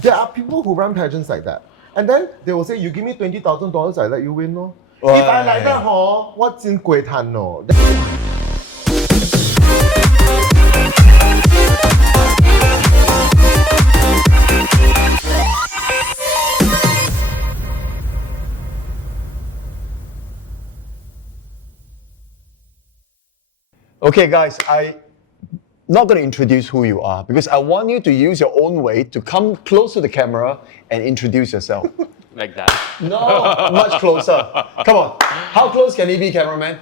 There are people who run pageants like that. And then they will say, you give me $20,000, I let you win, no? If I like that, what's in Gui Tan, no? Okay, guys, I'm not going to introduce who you are because I want you to use your own way to come close to the camera and introduce yourself. Like that. No, much closer. Come on. How close can he be, cameraman?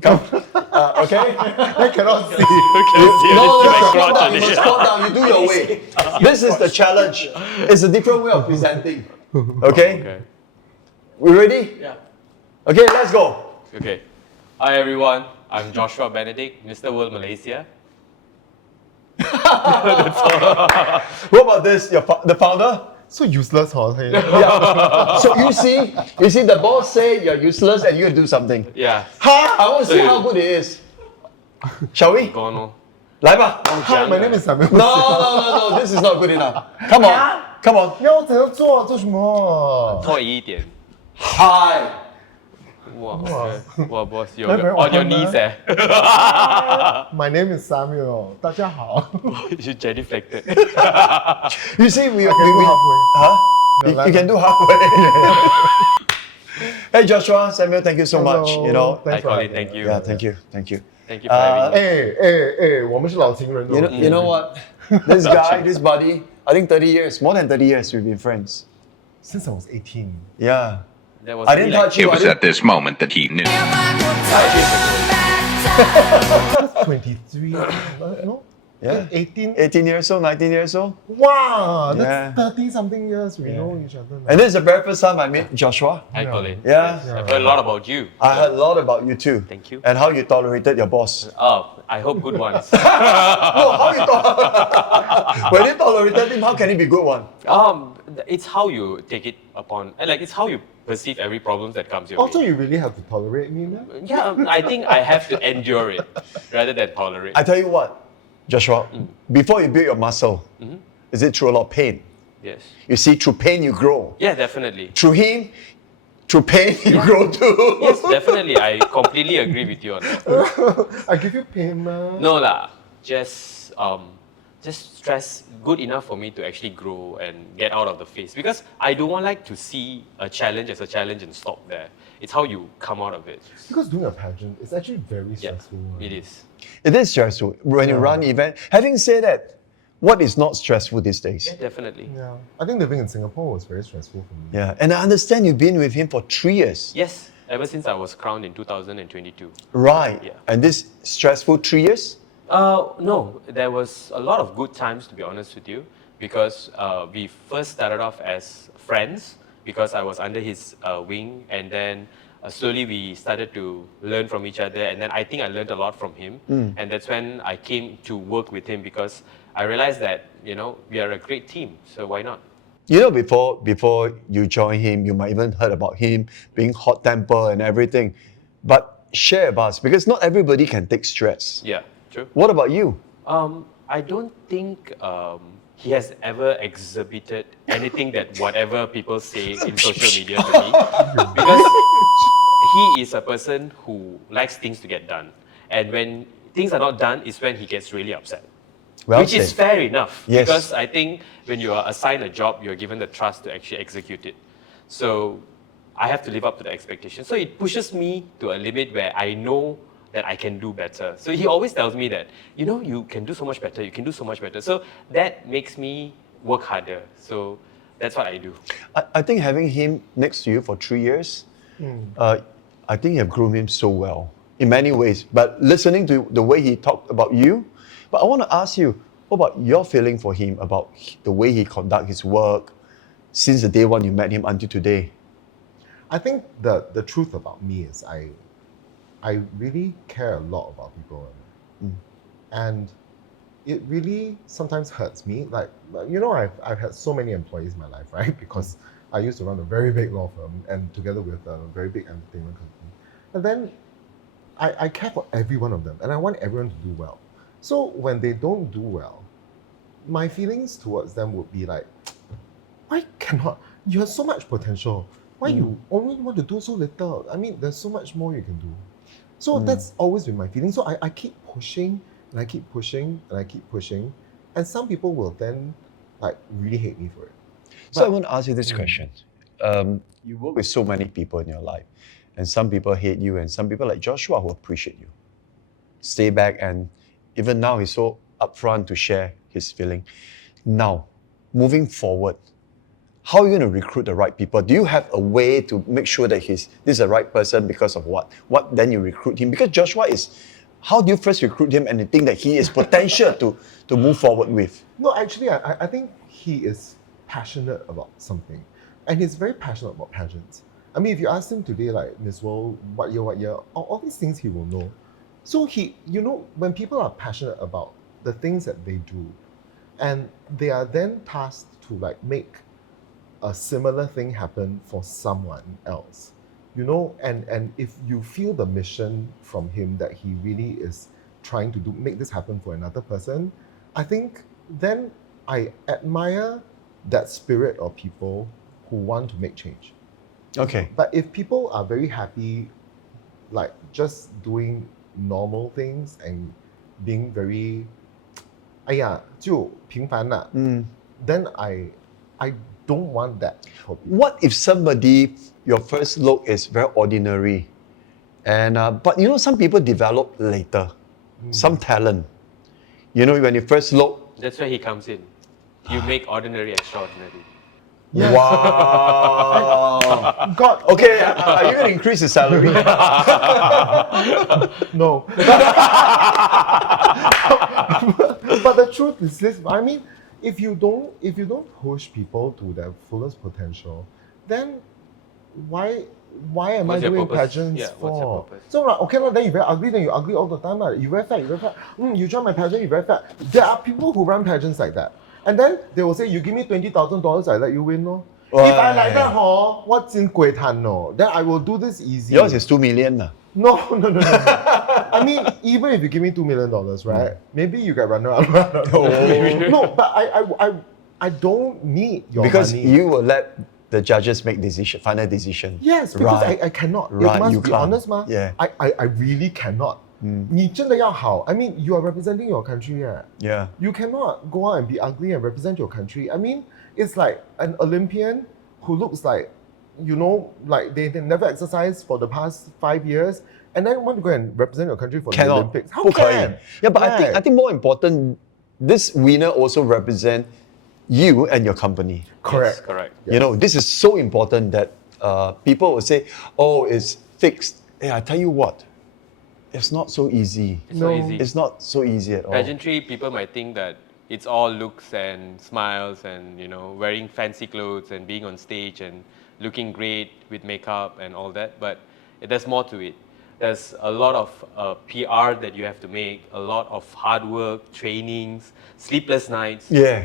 Come. Okay? I cannot see. You must squat down. You do your way. This is the challenge. It's a different way of presenting. Okay? We ready? Yeah. Okay, let's go. Okay. Hi everyone. I'm Joshua Benedict, Mr. World Malaysia. What about this? The founder? So useless, huh? Yeah. So you see, the boss say you're useless and you do something. Yeah. Ha! I want to see how good it is. Shall we? Gono. 来吧. Hi, my name is Samuel. No, this is not good enough. Come on. 要怎样做？做什么？退一点. Hi. Wow, boss, you're Very on your awkward, knees, eh? My name is Samuel. 大家好。 You genuflected. You see, we can do halfway. Huh? You can do halfway. Hey, Joshua, Samuel, thank you so much. You know. Hi, Collin, thank you. Yeah, thank you. Thank you for having me. 我们是老情人。 You know what? This guy, this buddy, I think 30 years, more than 30 years we've been friends. Since I was 18. Yeah. That was I didn't touch you. It was at this moment that he knew. 23. No? Yeah. 18. 18 years old, 19 years old. Wow, Yeah. that's 30 something years we know each other. And this is the very first time I met Joshua. Hi, Collin. Yeah. I've heard a lot about you. I heard a lot about you too. Thank you. And how you tolerated your boss. Oh, I hope good ones. No, how you when you tolerated him, how can he be good one? It's how you take it upon, like it's how you perceive every problem that comes your Also, way. you really have to tolerate me, man. Yeah, I think I have to endure it rather than tolerate. I tell you what, Joshua, before you build your muscle, is it through a lot of pain? Yes. You see, through pain you grow. Yeah, definitely. Through him, through pain you grow too. Yes, definitely. I completely agree with you on that. I give you pain, man. No lah, just stress good enough for me to actually grow and get out of the phase, because I don't want like to see a challenge as a challenge and stop there. It's how you come out of it. Because doing a pageant is actually very Yeah, stressful. it is. It is stressful when you run event. Having said that, what is not stressful these days? Yeah, definitely. Yeah. I think living in Singapore was very stressful for me. Yeah, and I understand you've been with him for 3 years. Yes, ever since I was crowned in 2022. Right. Yeah. And this stressful 3 years? No, there was a lot of good times, to be honest with you, because we first started off as friends because I was under his wing, and then slowly we started to learn from each other, and then I think I learned a lot from him, and that's when I came to work with him, because I realized that, you know, we are a great team, so why not? You know, before you join him, you might even heard about him being hot-tempered and everything. But share with us, because not everybody can take stress. Yeah, true. What about you? I don't think he has ever exhibited anything that whatever people say in social media to me, because he is a person who likes things to get done, and when things are not done is when he gets really upset. Well Which is said. fair enough, Yes. because I think when you are assigned a job, you're given the trust to actually execute it. So I have to live up to the expectation. So it pushes me to a limit where I know that I can do better. So he always tells me that, you know, you can do so much better, you can do so much better. So that makes me work harder. So that's what I do. I think having him next to you for 3 years, I think you have groomed him so well in many ways. But listening to the way he talked about you, but I want to ask you, what about your feeling for him, about the way he conduct his work since the day one you met him until today? I think the truth about me is I really care a lot about people. And it really sometimes hurts me. Like, you know, I've had so many employees in my life, right? Because I used to run a very big law firm and together with a very big entertainment company. And then I care for every one of them and I want everyone to do well. So when they don't do well, my feelings towards them would be like, why cannot? You have so much potential. Why you only want to do so little? I mean, there's so much more you can do. So that's always been my feeling. So I keep pushing and I keep pushing and I keep pushing. And some people will then like really hate me for it. So I want to ask you this question. You work with so many people in your life, and some people hate you, and some people like Joshua who appreciate you. Stay back, and even now he's so upfront to share his feeling. Now, moving forward, how are you going to recruit the right people? Do you have a way to make sure that this is the right person because of what? What then you recruit him? Because Joshua is, how do you first recruit him and you think that he is potential to move forward with? No, actually, I think he is passionate about something. And he's very passionate about pageants. I mean, if you ask him today, like, Miss World, what year, all these things he will know. So when people are passionate about the things that they do, and they are then tasked to like make a similar thing happen for someone else, and if you feel the mission from him that he really is trying to make this happen for another person, I think then I admire that spirit of people who want to make change. Okay. But if people are very happy, like just doing normal things and being very, 哎呀，就平凡啦, then I don't want that for people. What if somebody, your first look is very ordinary, and but some people develop later, some talent. When you first look. That's where he comes in. You make ordinary extraordinary. Yes. Wow. God. Okay, are you going to increase the salary? No. But the truth is this. I mean, if you don't push people to their fullest potential, then why am What's I your doing purpose? pageants Yeah, for? what's your purpose? So okay, then you're ugly all the time. You very fat. You join my pageant, you're very fat. There are people who run pageants like that. And then they will say, you give me $20,000, I let you win, no? Why? If I like that, what's in Gui Tan, no? Then I will do this easy. Yours is 2 million. No. I mean, even if you give me $2 million, right? Maybe you get runner up. No, but I don't need your Because money. you will let the judges make final decision. Yes, because right. I cannot. Right, It must you be can't. honest, ma. Yeah. I really cannot. 你真的要好. I mean, you are representing your country. Yeah. You cannot go out and be ugly and represent your country. I mean, it's like an Olympian who looks like, like they never exercised for the past 5 years, and then want to go and represent your country for the Cannot. Olympics. How 不可以. can? Yeah, but Right. I think more important, this winner also represent you and your company. Correct. Yes, correct. This is so important that people will say, oh, it's fixed. Hey, I tell you what, it's not so easy. It's not easy. It's not so easy at all. Pageantry, people might think that it's all looks and smiles and wearing fancy clothes and being on stage and looking great with makeup and all that, but there's more to it. There's a lot of PR that you have to make, a lot of hard work, trainings, sleepless nights. Yeah.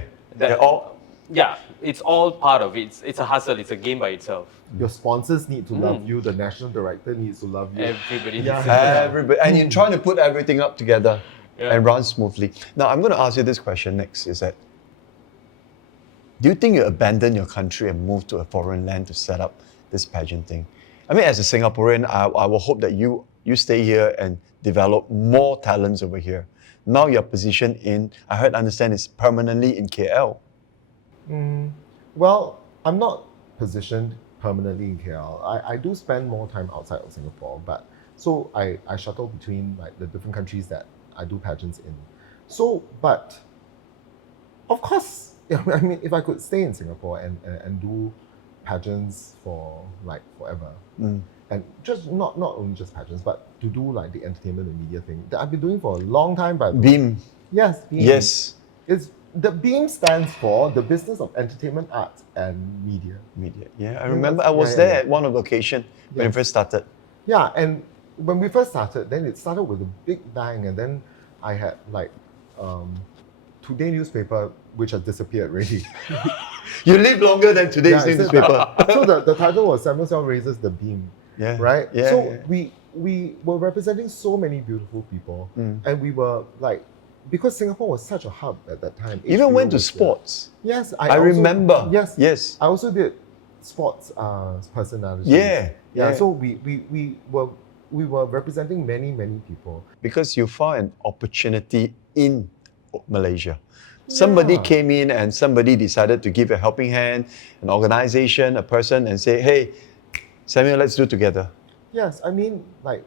It's all part of it. It's a hustle. It's a game by itself. Your sponsors need to love you. The national director needs to love you. Everybody. Yeah. Everybody, and you're trying to put everything up together Yeah. and run smoothly. Now, I'm going to ask you this question next, is that, do you think you abandon your country and move to a foreign land to set up this pageant thing? I mean, as a Singaporean, I will hope that you stay here and develop more talents over here. Now you're positioned in, understand it's permanently in KL. Well, I'm not positioned permanently in KL. I do spend more time outside of Singapore, but so I shuttle between like the different countries that I do pageants in. So, but of course, I mean, if I could stay in Singapore and do pageants for like forever, and just not only just pageants, but to do like the entertainment and media thing that I've been doing for a long time. But BEAM. yes, BEAM. Yes. The BEAM stands for the Business of Entertainment, Arts and Media. Media. Yeah, I remember I was there at one of the occasion when it first started. Yeah, and when we first started, then it started with a big bang, and then I had like Today newspaper, which has disappeared already. You live longer than today's newspaper. So the title was Seow Raises the Beam. Yeah. Right? Yeah, so yeah. we were representing so many beautiful people, and we were like because Singapore was such a hub at that time. Even HBO went to was there. sports. Yes, I also- remember. Yes, Yes. I also did sports personalities. Yeah, yeah. So we were representing many people. Because you found an opportunity in Malaysia. Somebody Yeah. came in and somebody decided to give a helping hand, an organization, a person, and say, hey, Samuel, let's do it together. Yes, I mean like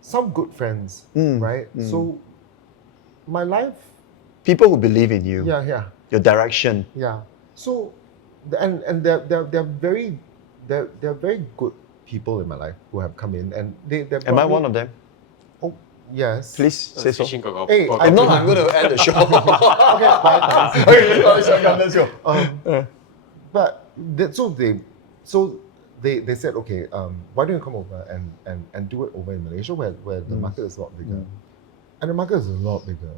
some good friends, right? So my life, People who believe in you, yeah. your direction. Yeah. So, and they're very good people in my life who have come in, and they're Am I one of them? Oh yes. Please say so. Fishing cock- Hey, cock- I No, I'm going to end the show. Okay, bye, thanks. Okay, let's go. But so they said, okay, why don't you come over and do it over in Malaysia where the market is a lot bigger. And the market is a lot bigger.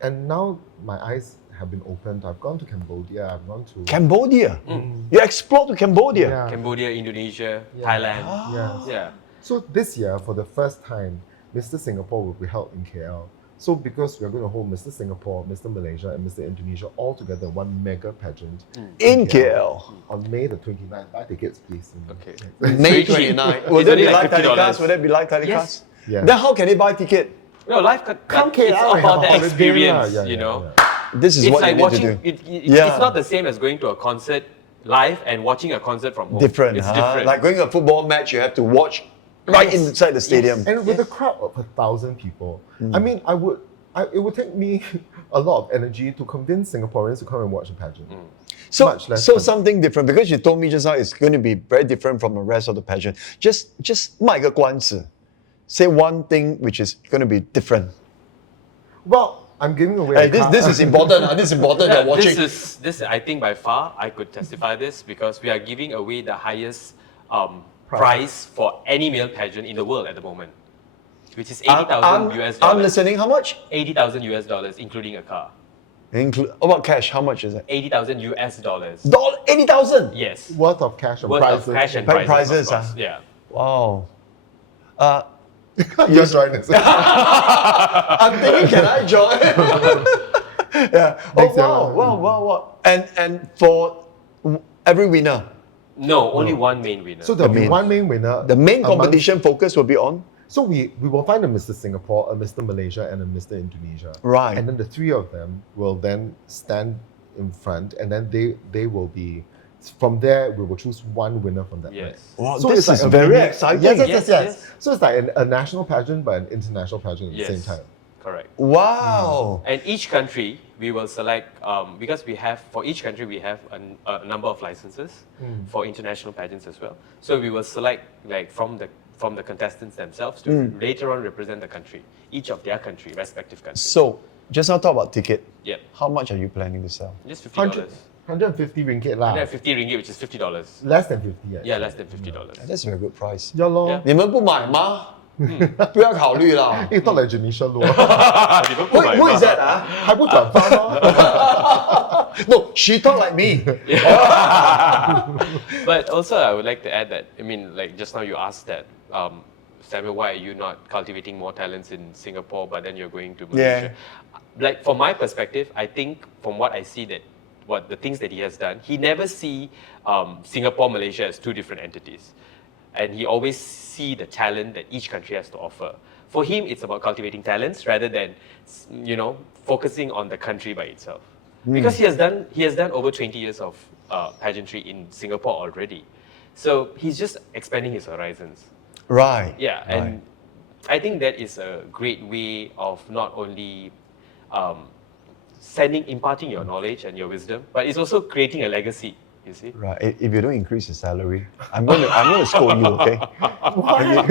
And now my eyes have been opened. I've gone to Cambodia, I've gone to Cambodia. You explored to Cambodia. Yeah. Cambodia, Indonesia, Yeah. Thailand. Yes. Yeah. So this year, for the first time, Mr. Singapore will be held in KL. So because we're going to hold Mr. Singapore, Mr. Malaysia, and Mr. Indonesia all together in one mega pageant In KL. on May the 29th. Buy tickets, please. Okay. May Very cheap. 29. It's Will there only be like live $50. telecast? Will there be live telecast? Yes. Then how can they buy ticket? No, life Come it's KL, all have about a the holiday experience, lah. you know. This is It's what like you need watching. to do. It's not the same as going to a concert live and watching a concert from home. Different, It's huh? different. Like going to a football match, you have to watch right Yes. inside the stadium. And with a crowd of 1,000 people, I mean, it would take me a lot of energy to convince Singaporeans to come and watch a pageant. So, much less so fun. something different, because you told me just now it's going to be very different from the rest of the pageant. Just 卖个关子. Say one thing which is going to be different. Well, I'm giving away Hey, a car. this is important. This is important. Yeah, You're watching. this I think by far I could testify this because we are giving away the highest prize for any male pageant in the world at the moment, which is $80,000 US I'm dollars. listening. How much? $80,000 US dollars, including a car. About cash, how much is it? $80,000 US dollars. 80,000. Yes. worth of cash and Worth prizes. of cash and Prizes, prizes. Of ah. course. Yeah. Wow. You're joining us. I'm thinking, can I join? Yeah. Next year, Wow. And for every winner, No, only one main winner. So there'll be main- one main winner. the main amongst- competition focus will be on. So we will find a Mr. Singapore, a Mr. Malaysia, and a Mr. Indonesia. Right. And then the three of them will then stand in front, and then they will be. From there, we will choose one winner from that. Yes. Wow, So this it's like is a very mini- exciting. Yes. Yes. So it's like a national pageant, but an international pageant at Yes. the same time. Correct. Wow. And each country, we will select, because for each country, we have a number of licenses for international pageants as well. So we will select like from the contestants themselves to later on represent the country, each of their country, respective country. So, just now talk about ticket. Yep. How much are you planning to sell? Just $50. 150 ringgit lah. 150 ringgit, which is $50. Less than 50. Yeah, less than $50. That's a very good price. Yeah, lor. Yeah. 你们不买吗？不要考虑啦。 It's not like Janisha Luo. Who is that? 还不转发吗？ No, she talk like me. But also, I would like to add that, I mean, like just now you asked that, Samuel, why are you not cultivating more talents in Singapore, but then you're going to Malaysia? Like, from my perspective, I think from what I see that, what the things that he has done, he never see Singapore, Malaysia as two different entities. And he always see the talent that each country has to offer. For him, it's about cultivating talents rather than, focusing on the country by itself. Because he has done over 20 years of pageantry in Singapore already. So he's just expanding his horizons. Right. Yeah, and I think that is a great way of not only imparting your knowledge and your wisdom, but it's also creating a legacy. You see? Right. If you don't increase his salary, I'm going to scold you, okay?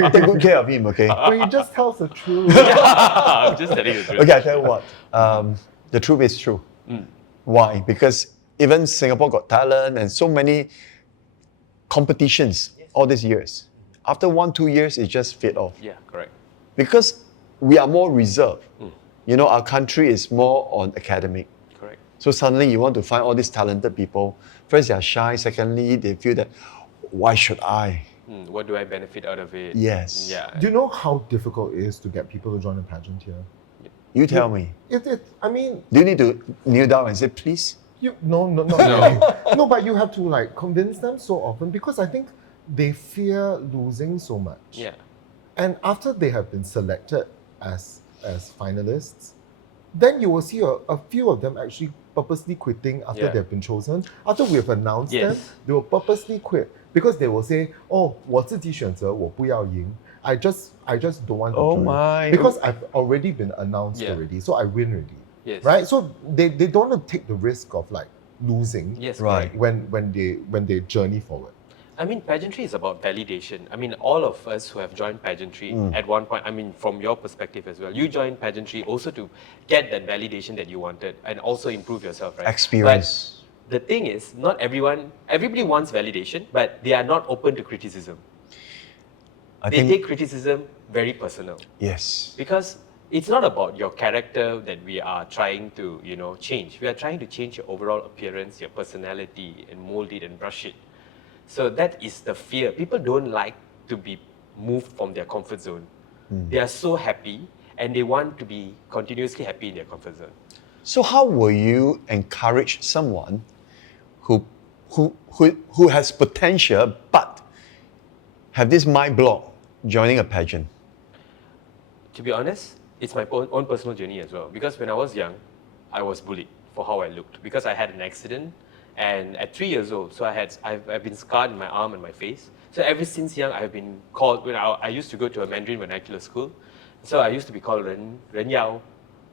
You take good care of him, okay? But he just tells the truth. I'm just telling you the truth. Okay, I tell you what. The truth is true. Why? Because even Singapore Got Talent and so many competitions all these years, after 1-2 years, it just fade off. Yeah, correct. Because we are more reserved. Our country is more on academic. Correct. So suddenly you want to find all these talented people. First, they are shy. Secondly, they feel that, why should I? What do I benefit out of it? Yes. Yeah. Do you know how difficult it is to get people to join a pageant here? You tell me. I mean, Do you need to kneel down and say, please? no, not really. No, but you have to like convince them so often because I think they fear losing so much. Yeah. And after they have been selected as finalists, then you will see a few of them actually purposely quitting after Yeah. they've been chosen. After we have announced them, Yes. they will purposely quit because they will say, "Oh, 我自己选择，我不要赢. I just don't want to Oh join my. because I've already been announced Yeah. already, so I win already." Yes. Right? So they don't want to take the risk of like losing Yes. Right. correct. when they journey forward. I mean, pageantry is about validation. I mean, all of us who have joined pageantry at one point, I mean, from your perspective as well, you joined pageantry also to get that validation that you wanted and also improve yourself, right? Experience. But the thing is, not everybody wants validation, but they are not open to criticism. They take criticism very personal yes. because it's not about your character that we are trying to, change. We are trying to change your overall appearance, your personality, and mold it and brush it. So that is the fear. People don't like to be moved from their comfort zone. They are so happy and they want to be continuously happy in their comfort zone. So how will you encourage someone who has potential but have this mind block joining a pageant? To be honest, it's my own personal journey as well. Because when I was young, I was bullied for how I looked because I had an accident. And at 3 years old, so I've been scarred in my arm and my face. So ever since young, I've been called. When I used to go to a Mandarin vernacular school, so I used to be called Ren Yao,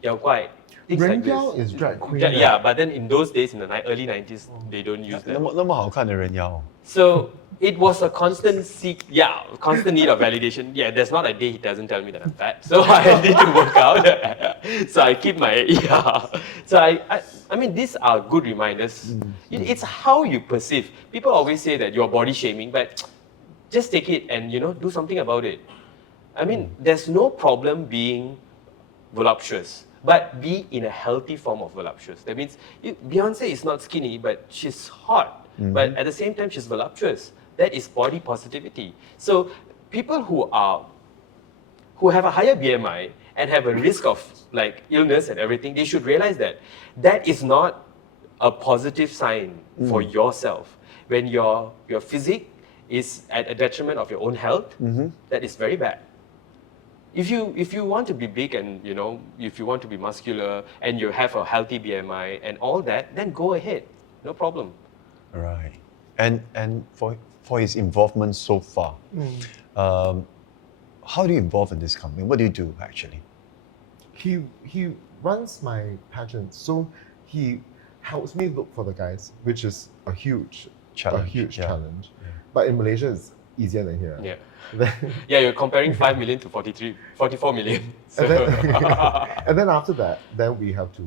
Yao Guai, things like Ren this. Yao is drag queen. Yeah, but then in those days, in the early 90s, they don't use that. 那么好看的人妖。 So it was a constant constant need of validation. Yeah, there's not a day he doesn't tell me that I'm fat. So I need to work out. So I keep my So I mean, these are good reminders. It's how you perceive. People always say that you're body shaming, but just take it and do something about it. I mean, there's no problem being voluptuous, but be in a healthy form of voluptuous. That means Beyonce is not skinny, but she's hot. But at the same time, she's voluptuous. That is body positivity. So people who have a higher BMI and have a risk of like illness and everything, they should realize that that is not a positive sign for yourself. When your physique is at a detriment of your own health, that is very bad. If you want to be big and if you want to be muscular and you have a healthy BMI and all that, then go ahead, no problem. Right. And for his involvement so far, how do you involve in this company? What do you do actually? He runs my pageant, so he helps me look for the guys, which is a huge Challenge, challenge. But in Malaysia, it's easier than here. Yeah. Then- Yeah, you're comparing 5 million to 44 million. So, and then after that, then we have to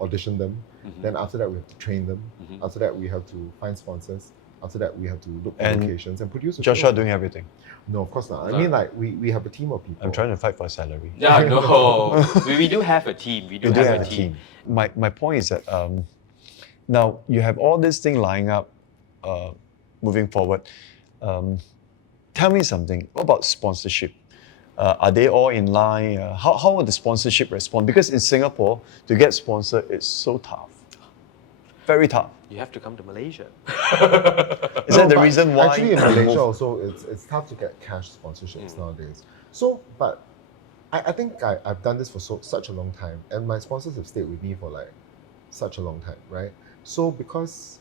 audition them. Then after that, we have to train them. After that, we have to find sponsors. After that, we have to look for And locations and produce a Joshua show. doing everything. No, of course not. I No. mean, like we have a team of people. I'm trying to fight for a salary. yeah, no. we do have a team. We do You do have a team. My point is that now you have all this thing lying up, moving forward. Tell me something. What about sponsorship? Are they all in line? How will the sponsorship respond? Because in Singapore, to get sponsored, it's so tough. Very tough. You have to come to Malaysia. Is that the but reason why? Actually, in Malaysia also, it's tough to get cash sponsorships nowadays. So, but I think I've done this for such a long time, and my sponsors have stayed with me for like such a long time, right? So because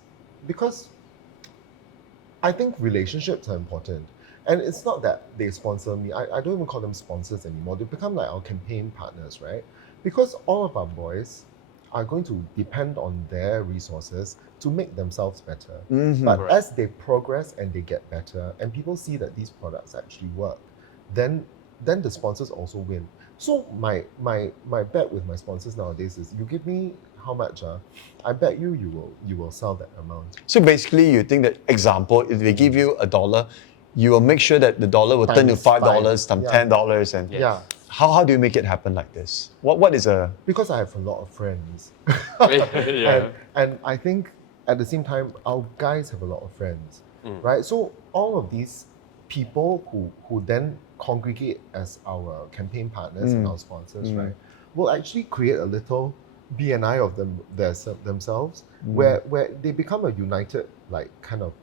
I think relationships are important. And it's not that they sponsor me. I don't even call them sponsors anymore. They become like our campaign partners, right? Because all of our boys are going to depend on their resources to make themselves better. But Right. as they progress and they get better, and people see that these products actually work, then the sponsors also win. So my bet with my sponsors nowadays is, you give me how much? I bet you will sell that amount. So basically, you think that, example, if they give you $1, you will make sure that the dollar will turn to Times $5, five. times Yeah. $10, and Yes. Yeah. how do you make it happen like this? What is a Because I have a lot of friends. Yeah. And I think at the same time, our guys have a lot of friends, right? So all of these people who then congregate as our campaign partners and our sponsors, right? will actually create a little BNI of themselves, where they become a united kind of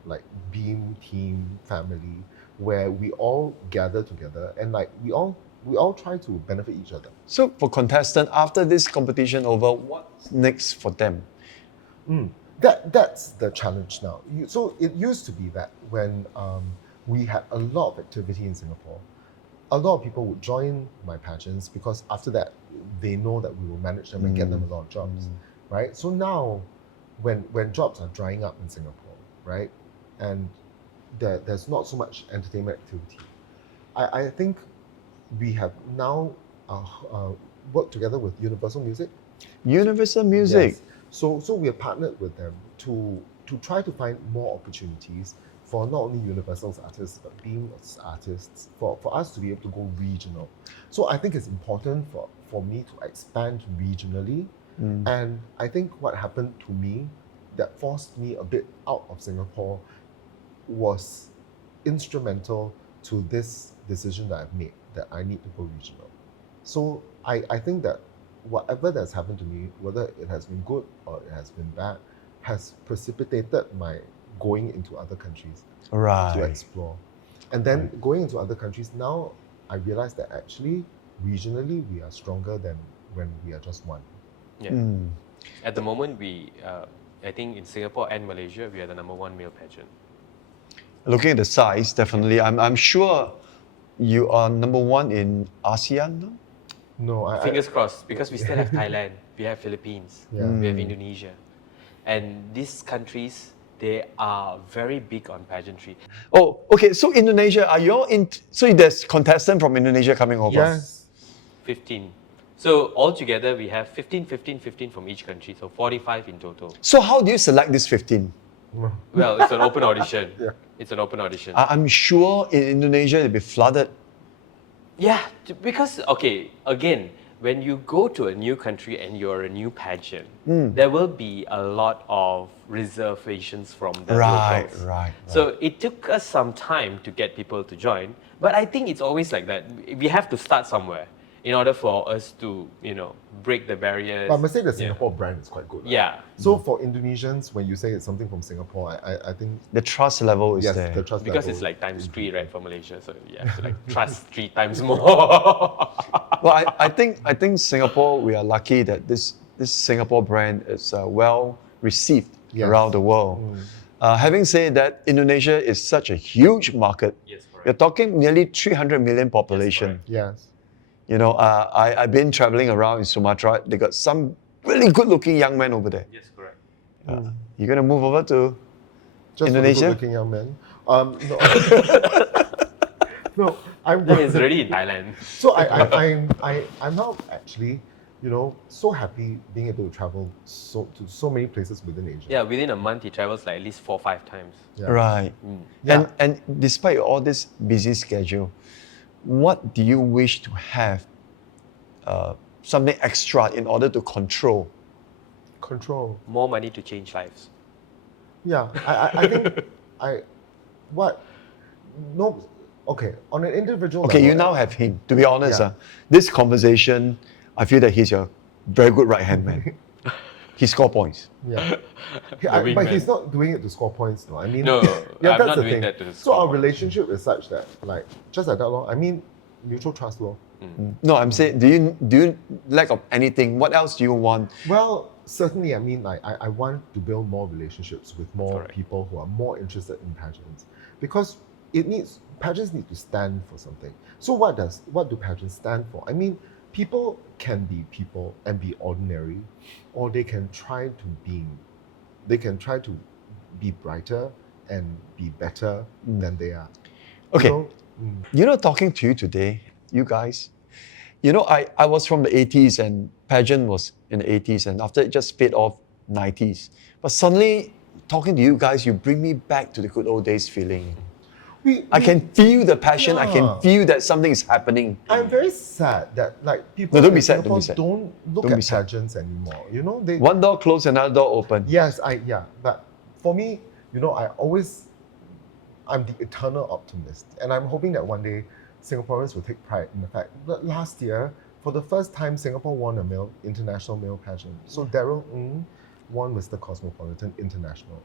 beam team family, where we all gather together and we all try to benefit each other. So for contestant, after this competition over, what's next for them? That's the challenge now. So it used to be that when we had a lot of activity in Singapore, a lot of people would join my pageants because after that, they know that we will manage them and get them a lot of jobs, right? So now, when jobs are drying up in Singapore, right, and there's not so much entertainment activity, I think we have now worked together with Universal Music. Universal Music. Yes. So we have partnered with them to try to find more opportunities for not only Universal's artists, but Beam's artists, for us to be able to go regional. So I think it's important for me to expand regionally. And I think what happened to me that forced me a bit out of Singapore was instrumental to this decision that I've made, that I need to go regional. So I think that whatever that's happened to me, whether it has been good or it has been bad, has precipitated my going into other countries to explore. And then going into other countries, now I realize that actually regionally we are stronger than when we are just one. Yeah. At the moment, I think in Singapore and Malaysia, we are the #1 male pageant. Looking at the size, definitely. I'm sure you are #1 in ASEAN now? No, Fingers crossed, because we still have Thailand, we have Philippines, Yeah. we have Indonesia. And these countries, they are very big on pageantry. Oh, okay. So Indonesia, are you all in? So there's contestant from Indonesia coming over. Yes. 15. So altogether, we have 15 from each country, so 45 in total. So how do you select these 15? Well, it's an open audition. Yeah. It's an open audition. I'm sure in Indonesia they'll be flooded. Yeah, because, okay, again, when you go to a new country and you're a new pageant, there will be a lot of reservations from the locals. Right. So it took us some time to get people to join, but I think it's always like that. We have to start somewhere in order for us to, break the barriers. But I must say the Singapore brand is quite good. Right? Yeah. So for Indonesians, when you say it's something from Singapore, I think The trust level is yes, there. the trust Because level it's like times is 3, different. right, for Malaysia. So you have to trust 3 times more. Well, I think Singapore, we are lucky that this Singapore brand is well received Yes. around the world. Having said that, Indonesia is such a huge market. Yes, correct. You're talking nearly 300 million population. Yes. I've been traveling around in Sumatra. They got some really good-looking young men over there. Yes, correct. You're gonna move over to Just Indonesia? for the good-looking young men. No. No, I'm. Then it's already in Thailand. So I'm now actually, so happy being able to travel to so many places within Asia. Yeah, within a month, he travels like at least 4 or 5 times. Yeah. Right. Yeah. And despite all this busy schedule, what do you wish to have something extra in order to control? Control. More money to change lives. Yeah, I think okay, on an individual Okay, level. you now have him. To be honest, Yeah. this conversation, I feel that he's your very good right-hand man. He score points. Yeah. But wingman. he's not doing it to score points, though. I mean, No, yeah, I'm that's not the doing thing. that to So score our points. relationship is such that, just like that, lor. I mean, mutual trust, lor. No, I'm saying, do you lack of anything? What else do you want? Well, certainly, I mean, I want to build more relationships with more Correct. people who are more interested in pageants, because pageants need to stand for something. So what do pageants stand for? I mean, people can be people and be ordinary, or they can try to be brighter and be better than they are. Okay. You know? Talking to you today, you guys, I was from the 80s and pageant was in the 80s, and after it just fade off 90s. But suddenly, talking to you guys, you bring me back to the good old days feeling. I can feel the passion. I Yeah. can feel that something is happening. I'm very sad that people No, don't in be sad, don't Singapore be sad. don't look Don't be at sad. pageants anymore. They One door closed, another door open. yes, but for me, I'm the eternal optimist, and I'm hoping that one day Singaporeans will take pride in the fact that last year, for the first time, Singapore won a international male pageant. So Daryl Ng won Mr. Cosmopolitan International.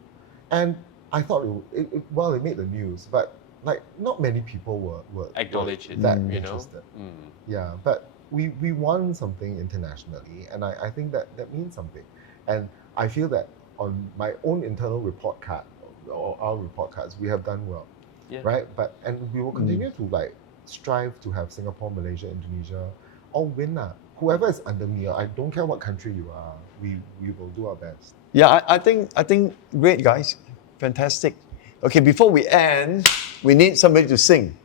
And I thought it made the news, but like not many people were Acknowledge it, that you know? interested. Yeah, but we won something internationally, and I think that means something. And I feel that on my own internal report card, or our report cards, we have done well, right? And we will continue to like strive to have Singapore, Malaysia, Indonesia all win. Whoever is under me, I don't care what country you are, we will do our best. Yeah, I think great, guys. Fantastic. Okay, before we end, we need somebody to sing.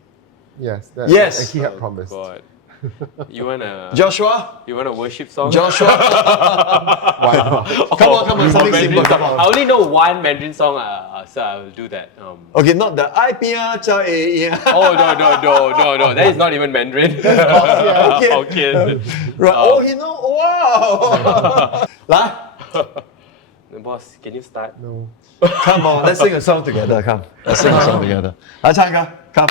Yes. Yes. And he had promised. God. You wanna Joshua? You want a worship song? Joshua? Why not? Come on, something Mandarin simple. song. Come on. I only know one Mandarin song, so I will do that. Okay, not the I Pia Cha E. Oh no! That is not even Mandarin. Okay. Right. Oh, you know? Wow. Boss, can you start? No. Come on, let's sing a song together. Come, let's sing a song together. 来唱歌 Come.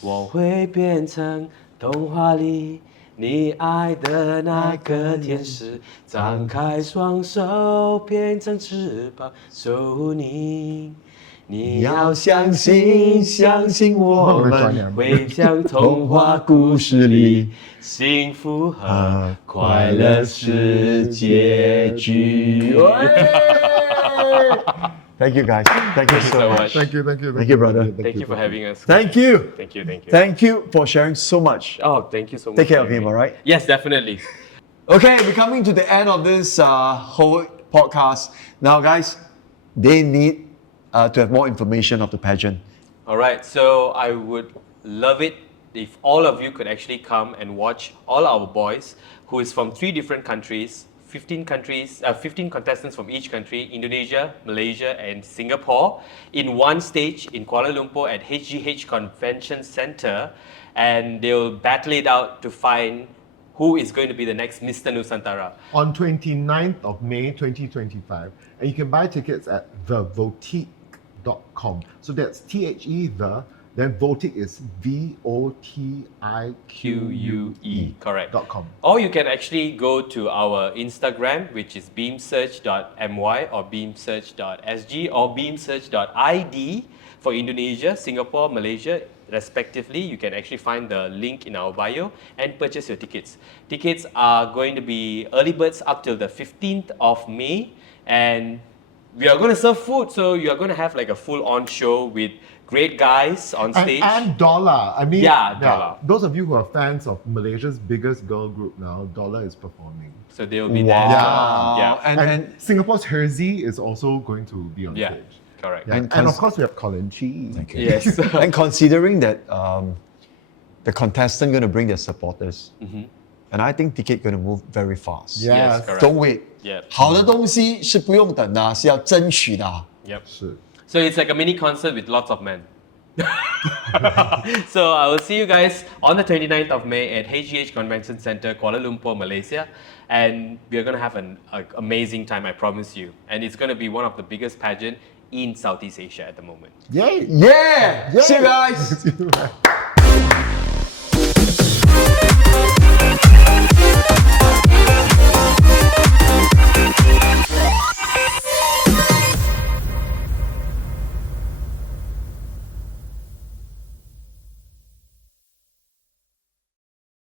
我会变成童话里你爱的那个天使，张开双手变成翅膀守护你。你要相信，相信我们会像童话故事里，幸福和快乐是结局。 Thank you, guys. Thank you so much. Thank you, Thank you, brother. Thank you for having us. Thank you. Thank you. Thank you for sharing so much. Oh, thank you so much. Take care of him, all right? Yes, definitely. Okay, we're coming to the end of this whole podcast. Now, guys, they need to have more information of the pageant. All right, so I would love it if all of you could actually come and watch all our boys who is from 3 different countries, 15 contestants from each country, Indonesia, Malaysia and Singapore, in one stage in Kuala Lumpur at HGH Convention Centre, and they'll battle it out to find who is going to be the next Mr. Nusantara. On 29th of May 2025, and you can buy tickets at thevotique.com. So that's THE then Votique is VOTIQUE. Correct. .com. Or you can actually go to our Instagram, which is beamsearch.my or beamsearch.sg or beamsearch.id for Indonesia, Singapore, Malaysia, respectively. You can actually find the link in our bio and purchase your tickets. Tickets are going to be early birds up till the 15th of May, and we are going to serve food, so you are going to have like a full-on show with great guys on stage. And Dollar. I mean, Dollar. Those of you who are fans of Malaysia's biggest girl group now, Dollar is performing. So they'll be Wow. there. Yeah. And Singapore's Hersey is also going to be on stage. Correct. Yeah. And of course we have Collin, Chee. Yes. And considering that the contestant going to bring their supporters, and I think ticket going to move very fast. Yes, correct. Don't wait. Yep. 好的东西是不用等的，是要争取的。 Yep. 是 So it's like a mini concert with lots of men. So I will see you guys on the 29th of May at HGH Convention Centre, Kuala Lumpur, Malaysia. And we're going to have an amazing time, I promise you. And it's going to be one of the biggest pageant in Southeast Asia at the moment. Yay! Yeah! See you guys! See you guys.